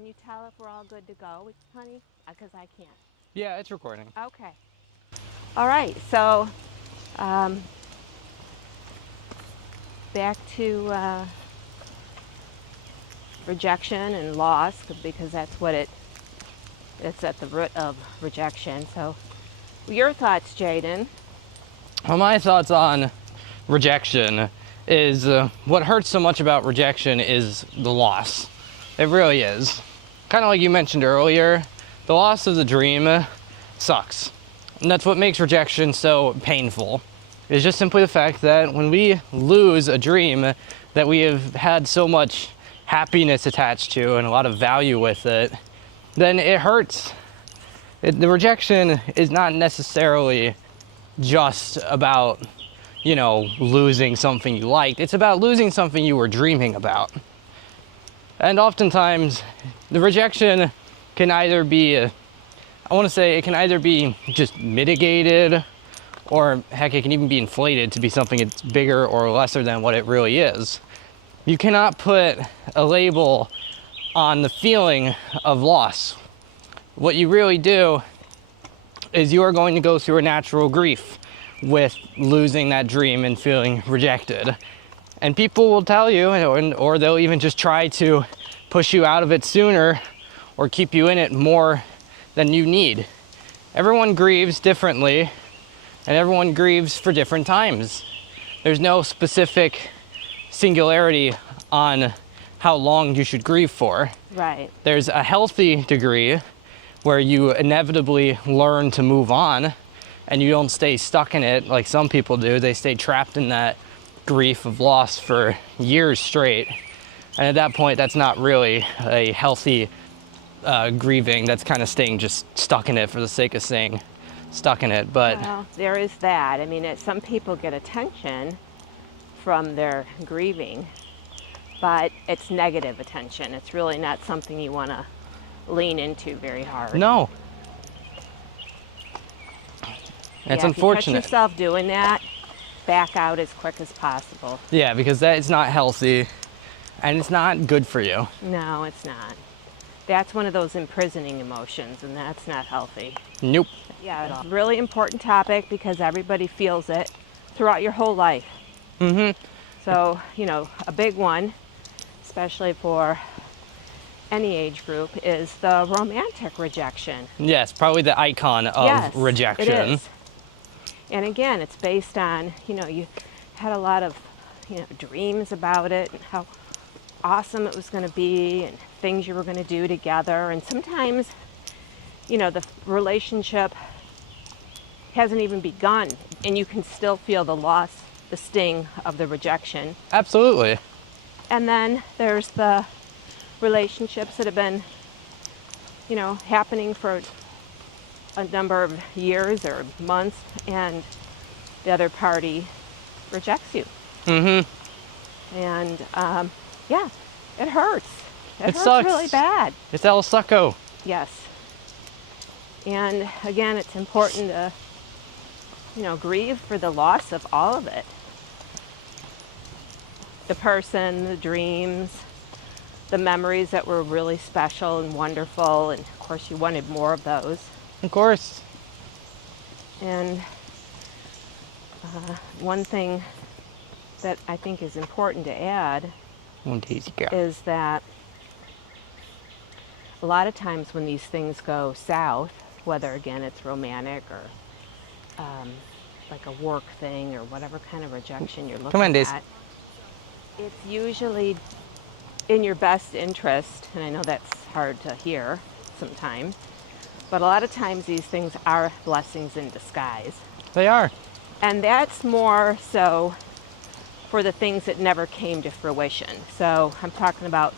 can you tell if we're all good to go, honey? Because I can't. Yeah, it's recording. Okay. All right, so back to rejection and loss, because that's what it's at the root of rejection. So your thoughts, Jaden? Well, my thoughts on rejection is what hurts so much about rejection is the loss. It really is. Kind of like you mentioned earlier, the loss of the dream sucks. And that's what makes rejection so painful. It's just simply the fact that when we lose a dream that we have had so much happiness attached to and a lot of value with it, then it hurts. The rejection is not necessarily just about, losing something you liked. It's about losing something you were dreaming about. And oftentimes, the rejection can either be, it can either be just mitigated, or heck, it can even be inflated to be something that's bigger or lesser than what it really is. You cannot put a label on the feeling of loss. What you really do is you are going to go through a natural grief with losing that dream and feeling rejected. And people will tell you, or they'll even just try to push you out of it sooner or keep you in it more than you need. Everyone grieves differently, and everyone grieves for different times. There's no specific singularity on how long you should grieve for. Right. There's a healthy degree where you inevitably learn to move on and you don't stay stuck in it like some people do. They stay trapped in that grief of loss for years straight. And at that point, that's not really a healthy grieving. That's kind of staying just stuck in it for the sake of staying stuck in it. But well, there is that. I mean, some people get attention from their grieving, but it's negative attention. It's really not something you want to lean into very hard. no. It's unfortunate. If you catch yourself doing that, back out as quick as possible. Yeah, because that is not healthy and it's not good for you. No, it's not. That's one of those imprisoning emotions, and that's not healthy. Nope. Yeah, it's a really important topic because everybody feels it throughout your whole life. Mm-hmm. So, a big one, especially for any age group, is the romantic rejection. Yes, probably the icon of yes, rejection. It is. And again, it's based on, you had a lot of, dreams about it and how awesome it was going to be and things you were going to do together. And sometimes, the relationship hasn't even begun and you can still feel the loss, the sting of the rejection. Absolutely. And then there's the relationships that have been, happening for a number of years or months, and the other party rejects you. Mm-hmm. And yeah, it hurts. It hurts sucks. really bad. It's El Succo. Yes. And again, it's important to, grieve for the loss of all of it. The person, the dreams, the memories that were really special and wonderful, and of course you wanted more of those. Of course. And one thing that I think is important to add is that a lot of times when these things go south, whether again it's romantic or like a work thing or whatever kind of rejection you're looking at, it's usually in your best interest, and I know that's hard to hear sometimes, but a lot of times these things are blessings in disguise. They are. And that's more so for the things that never came to fruition. So I'm talking about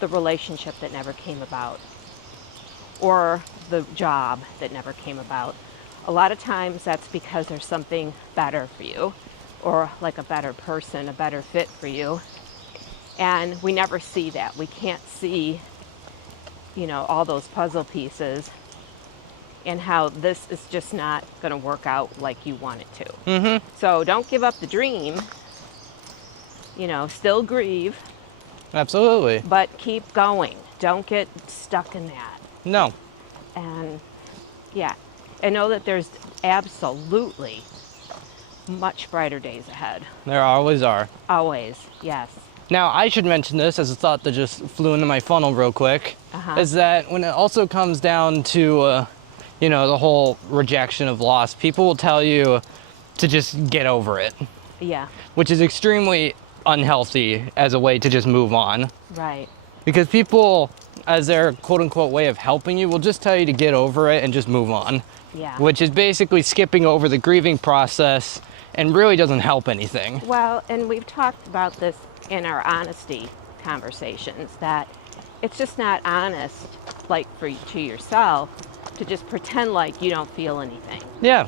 the relationship that never came about, or the job that never came about. A lot of times that's because there's something better for you, or like a better person, a better fit for you. And we never see that. We can't see, all those puzzle pieces and how this is just not going to work out like you want it to. Mm-hmm. So don't give up the dream. Still grieve. Absolutely. But keep going. don't get stuck in that. No. And yeah, I know that there's absolutely much brighter days ahead. There always are. Always, yes. Now, I should mention this as a thought that just flew into my funnel real quick, is that when it also comes down to, you know, the whole rejection of loss, people will tell you to just get over it. Yeah. Which is extremely unhealthy as a way to just move on. Right. Because people, as their quote-unquote way of helping you, will just tell you to get over it and just move on. Yeah. Which is basically skipping over the grieving process and really doesn't help anything. Well, and we've talked about this in our honesty conversations, that it's just not honest, like to yourself, to just pretend like you don't feel anything. Yeah.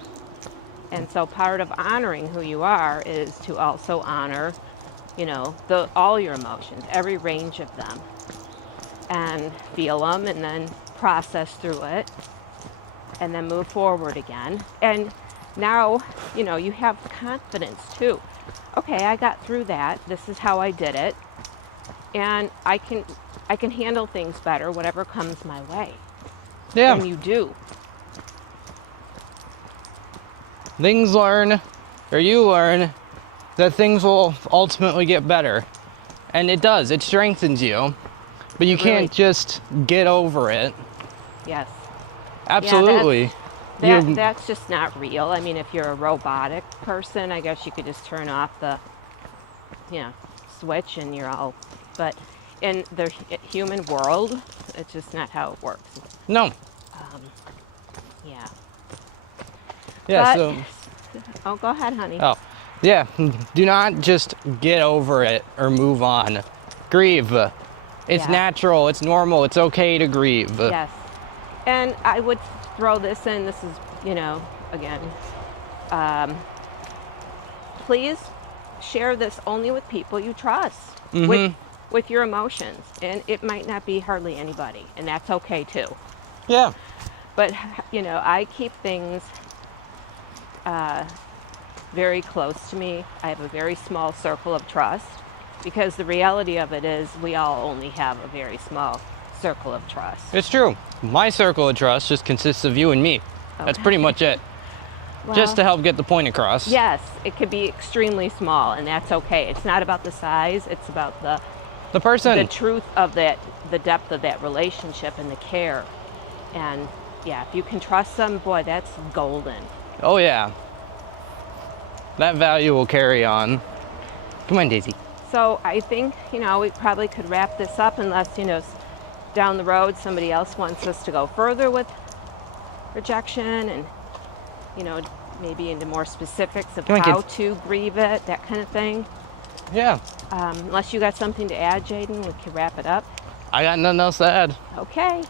And so part of honoring who you are is to also honor, you know, all your emotions, every range of them, and feel them and then process through it and then move forward again. And now, you know, you have confidence too. Okay, I got through that. This is how I did it. And I can handle things better, whatever comes my way. Yeah. And you do. You learn that things will ultimately get better. And it does, it strengthens you. But you can't just get over it. Yes. Absolutely. Yeah, that's just not real. I mean, if you're a robotic person, I guess you could just turn off the, you know, switch and you're all, but in the human world, it's just not how it works. No. Yeah. Yeah, but, oh, go ahead, honey. Oh, yeah. Do not just get over it or move on. Grieve. It's natural. It's normal. It's okay to grieve. Yes. And I would throw this in. This is, you know, again, please share this only with people you trust with your emotions. And it might not be hardly anybody, and that's okay too. Yeah. But, you know, I keep things very close to me. I have a very small circle of trust, because the reality of it is we all only have a very small circle of trust. It's true. My circle of trust just consists of you and me. Okay. That's pretty much it. Well, just to help get the point across. Yes, it could be extremely small, and that's okay. It's not about the size, it's about the person. The truth of that, the depth of that relationship and the care. And yeah, if you can trust them, boy, that's golden. Oh yeah. That value will carry on. Come on, Daisy. So I think, you know, we probably could wrap this up, unless, you know, down the road somebody else wants us to go further with rejection and, you know, maybe into more specifics of how to grieve it, that kind of thing. Yeah. Unless you got something to add, Jaden, we can wrap it up. I got nothing else to add. Okay.